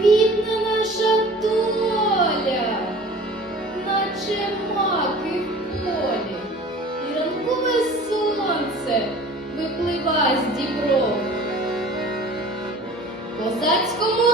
квітне наша доля, наче маки в полі, і ранкове сонце випливає з дібро. Козацькому